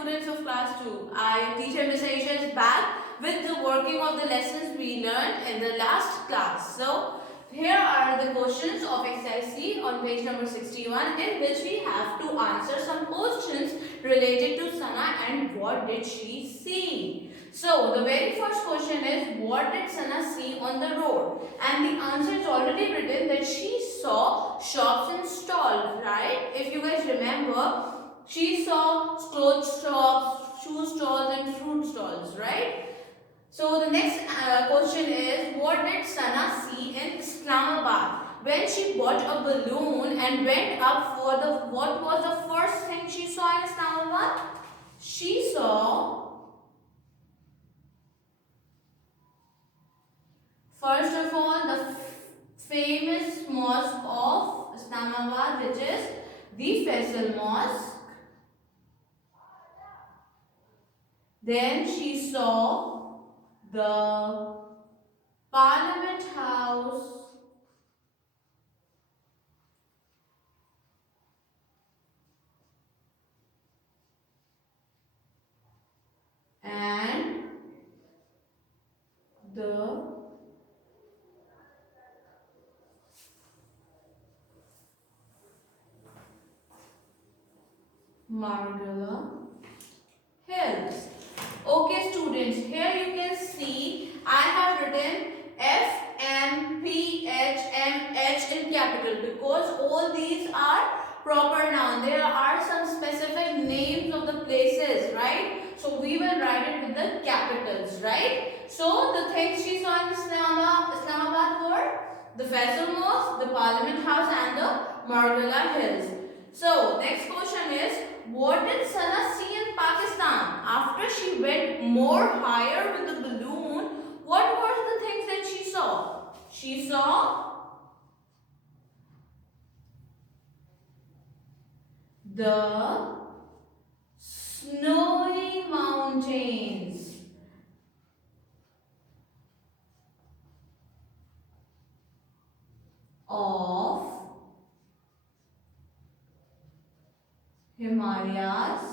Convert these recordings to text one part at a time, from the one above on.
students of class 2. I am teacher Miss Aisha is back with the working of the lessons we learned in the last class. So here are the questions of exercise C on page number 61, in which we have to answer some questions related to Sana and what did she see. So the very first question is, what did Sana see on the road? And the answer is already written that she saw shops and stalls, right? If you guys remember, she saw clothes shops, shoe stalls and fruit stalls, right? So the next question is, what did Sana see in Islamabad? When she bought a balloon and went up for what was the first thing she saw in Islamabad? She saw, first of all, the famous mosque of Islamabad, which is the Faisal Mosque. Then she saw the Parliament House, and the Margala Hills. Okay students, here you can see I have written F, M, P, H, M, H in capital because all these are proper noun. There are some specific names of the places, right? So we will write it with the capitals, right? So the things she saw in Islamabad were the Faisal Mosque, the Parliament House and the Margala Hills. So next question is, what did Sana see in Pakistan? After she went more higher with the balloon, what were the things that she saw? She saw the snowy mountains of Himalayas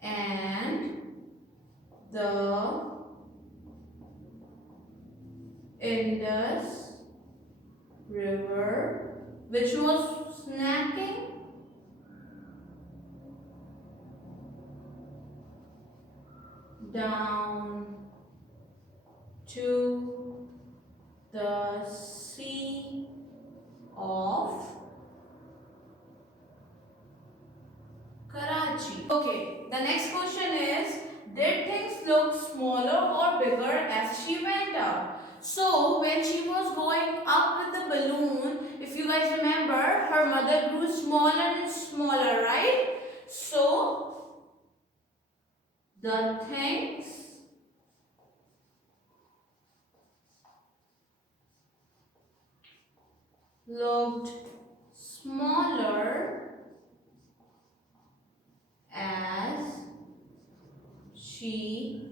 and the Indus River, which was snacking down to the Sea of Karachi. Okay, the next question is, did things look smaller or bigger as she went up? So when she was going up with the balloon, if you guys remember, her mother grew smaller and smaller, right? So the things looked smaller as she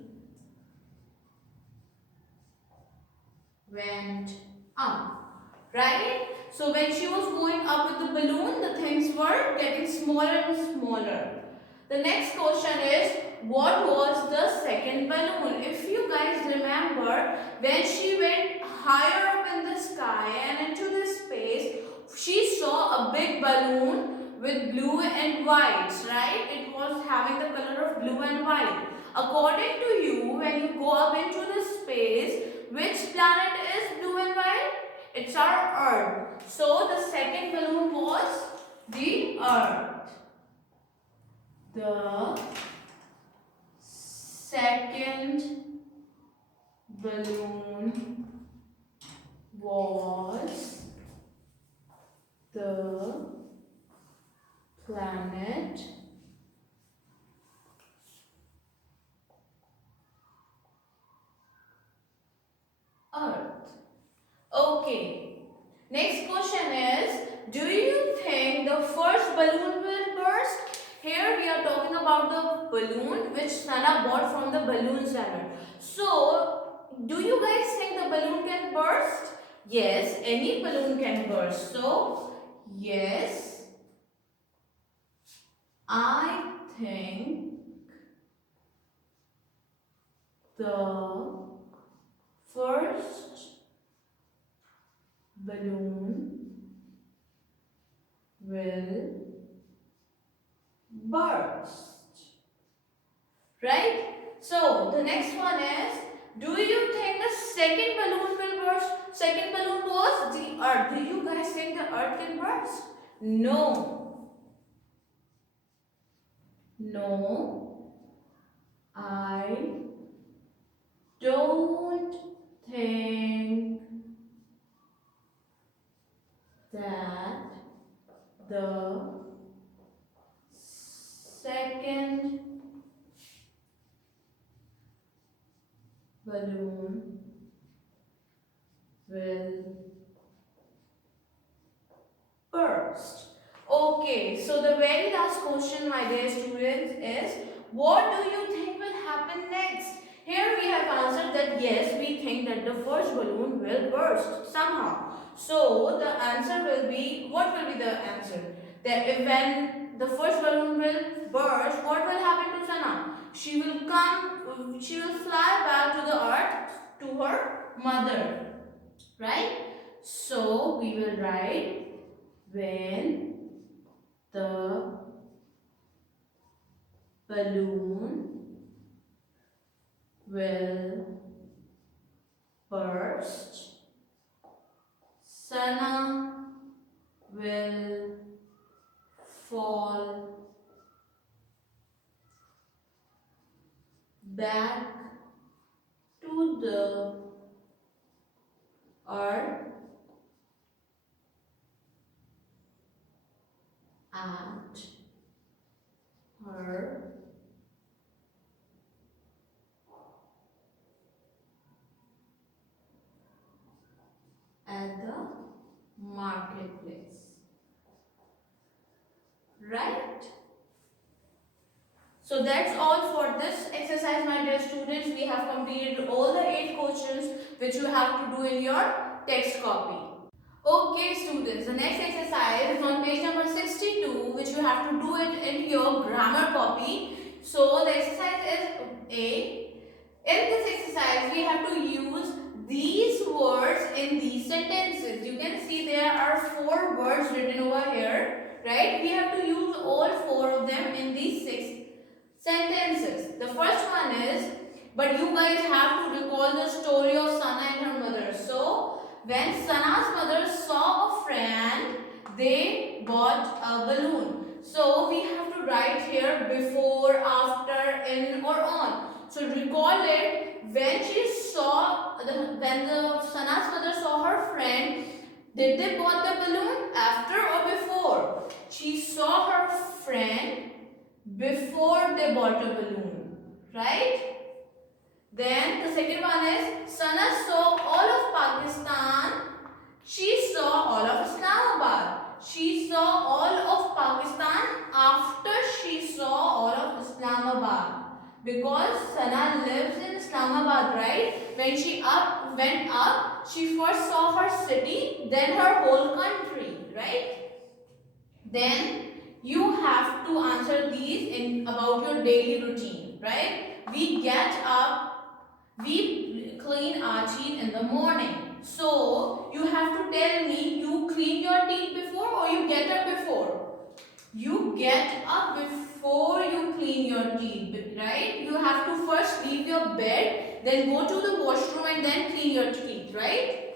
went up, right? So when she was going up with the balloon, the things were getting smaller and smaller. The next question is, what was the second balloon? If you guys remember, when she went higher up in the sky and into the space, she saw a big balloon with blue and white, right? It was having the color of blue and white. According to you, when you go up into the space, which planet is blue and white? It's our Earth. So the second balloon was the Earth. The second balloon was the planet Earth. Okay. Next question is, do you think the first balloon will burst? Here we are talking about the balloon which Sana bought from the balloon seller. So, do you guys think the balloon can burst? Yes, any balloon can burst. So, yes, I think the first balloon will burst. Right? So the next one is, do you think the second balloon will burst? Second balloon was the earth. Do you guys think the earth can burst? No. No. I don't think that the second balloon will burst. Okay, so the very last question, my dear students, is what do you think will happen next? Here we have answered that yes, we think that the first balloon will burst somehow. So the answer will be, what will be the answer? That if when the first balloon will burst, what will happen to Sana? She will fly back to the earth to her mother, right? So we will write when the balloon will burst, Sana will fall back to the earth at her at the marketplace. Right? So that's all for this exercise, my dear students. We have completed all the 8 questions which you have to do in your text copy. Okay students, the next exercise is on page number 62, which you have to do it in your grammar copy. So the exercise is A. In this exercise, we have to use these words in these sentences. You can see there are 4 words written over here, right? We have to use all 4 of them in these 6 sentences. The first one is, but you guys have to recall the story of Sana and her mother. So, when Sana's mother saw a friend, they bought a balloon. So, we have to write here before, after, in or on. So, recall it when the Sana's mother saw her friend, did they bought the balloon after or before? She saw her friend before they bought a balloon, right? Then the second one is, Sana saw all of Pakistan. She saw all of Islamabad. She saw all of Pakistan after she saw all of Islamabad. Because Sana lives in Islamabad, right? When she went up, she first saw her city, then her whole country, right? Then you have to answer these in about your daily routine, right? We get up, we clean our teeth in the morning. So you have to tell me, you clean your teeth before or you get up before? You get up before you clean your teeth, right? You have to first leave your bed, then go to the washroom and then clean your teeth, right?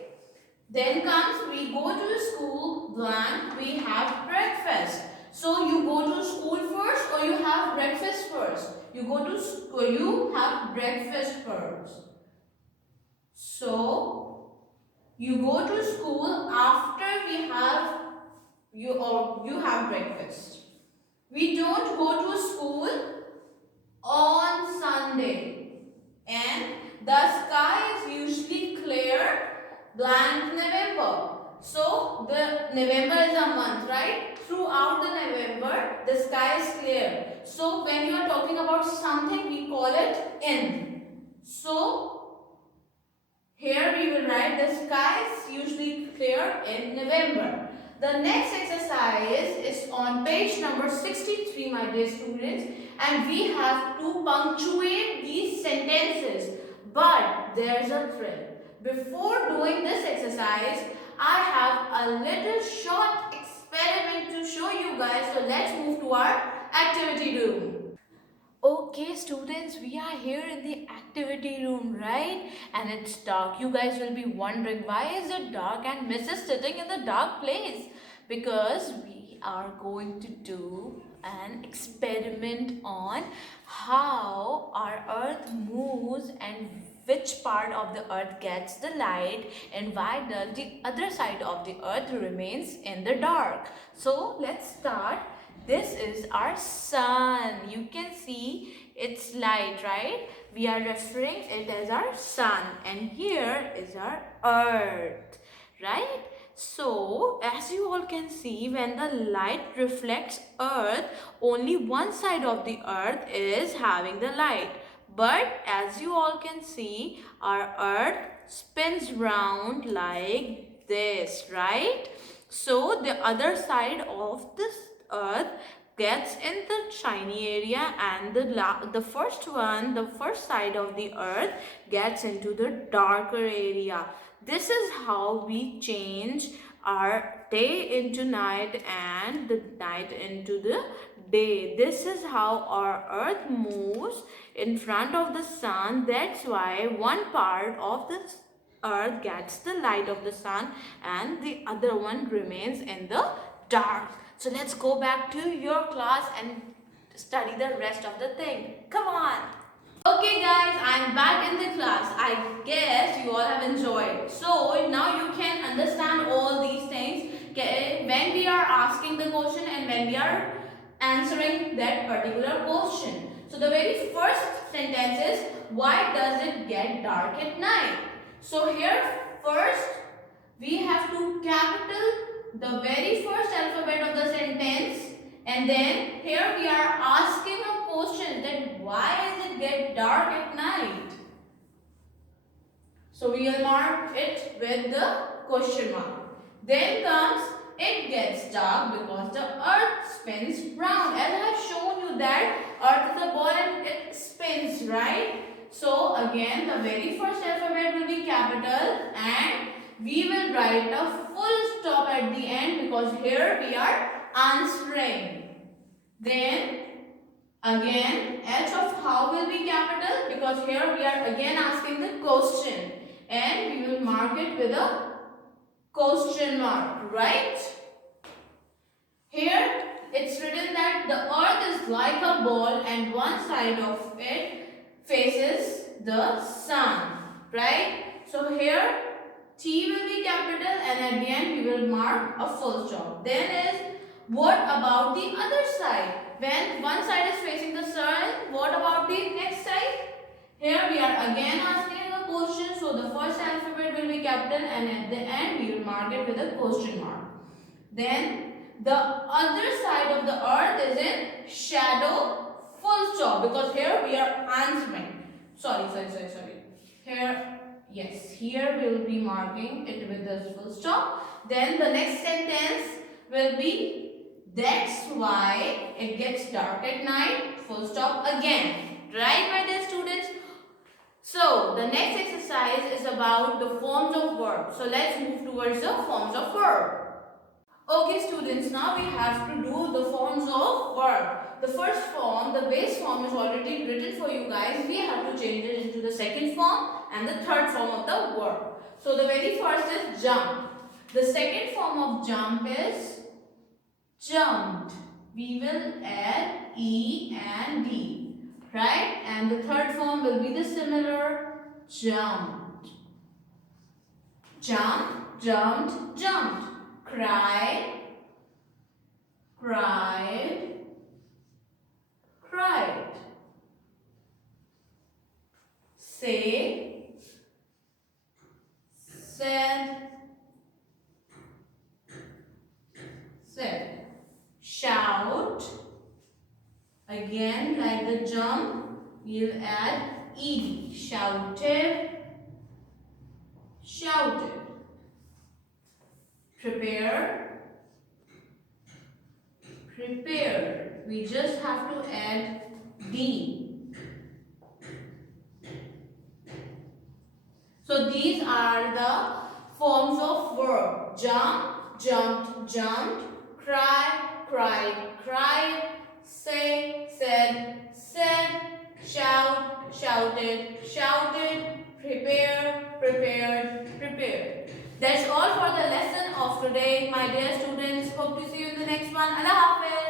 Then comes, we go to the school, blank, we have breakfast. So you go to school first or you have breakfast first? You go to school, you have breakfast first. So you go to school after you have breakfast. We don't go to school on Sunday, and the sky is usually clear, blank November. So the November is a month, right? Throughout the November, the sky is clear. So when you are talking about something, we call it in. So here we will write the sky is usually clear in November. The next exercise is on page number 63, my dear students, and we have to punctuate these sentences. But there's a thrill. Before doing this exercise, I have a little short experiment to show you guys. So let's move to our activity room. Okay students, we are here in the activity room, right? And it's dark. You guys will be wondering why is it dark and Miss is sitting in the dark place? Because we are going to do an experiment on how our earth moves and which part of the earth gets the light and why does the other side of the earth remains in the dark. So let's start. This is our sun. You can see its light, right? We are referring it as our sun, and here is our earth, right? So as you all can see, when the light reflects earth, only one side of the earth is having the light. But as you all can see, our earth spins round like this, right? So the other side of this earth gets in the shiny area, and the first side of the earth gets into the darker area. This is how we change our day into night and the night into the day. This is how our earth moves in front of the sun. That's why one part of the earth gets the light of the sun and the other one remains in the dark. So let's go back to your class and study the rest of the thing. Come on. Okay guys, I'm back in the class. I guess you all have enjoyed. So now you can understand all these things when we are asking the question and when we are answering that particular question. So the very first sentence is, why does it get dark at night? So here first we have to capital the very first alphabet of the sentence, and then here we are asking a question that why does it get dark at night? So we will mark it with the question mark. Then comes, it gets dark because the earth spins round. As I have shown you that earth is a ball and it spins, right? So again the very first alphabet will be capital and we will write a full stop at the end because here we are answering. Then again H of how will be capital because here we are again asking the question and we will mark it with a question mark, right? Here it's written that the earth is like a ball and one side of it faces the sun, right? So here T will be capital and at the end we will mark a full stop. Then is, what about the other side? When one side is facing the sun, what about the next side? Here we are again asking a question. So the first alphabet will be capital and at the end we will mark it with a question mark. Then the other side of the earth is in shadow, full stop because here we are answering. Sorry. Here, yes, here we will be marking it with the full stop. Then the next sentence will be, that's why it gets dark at night, full stop again. Right, my dear students? So the next exercise is about the forms of verb. So let's move towards the forms of verb. Okay students, now we have to do the forms of verb. The first form, the base form is already written for you guys. We have to change it into the second form and the third form of the verb. So the very first is jump. The second form of jump is jumped. We will add E and D, right? And the third form will be the similar, jumped. Jump, jumped, jumped. Cry, cried, cried. Say, said, said. Shout, again like the jump, we'll add ed. Shouted, shouted. Prepare, Prepared. We just have to add D. So these are the forms of verb. Jump, jumped, jumped. Cry, cried, cried. Say, said. Shout, shouted, shouted. Prepare, prepared, prepared. That's all for the lesson of today, my dear students. Hope to see you in the next one. Allah Hafiz.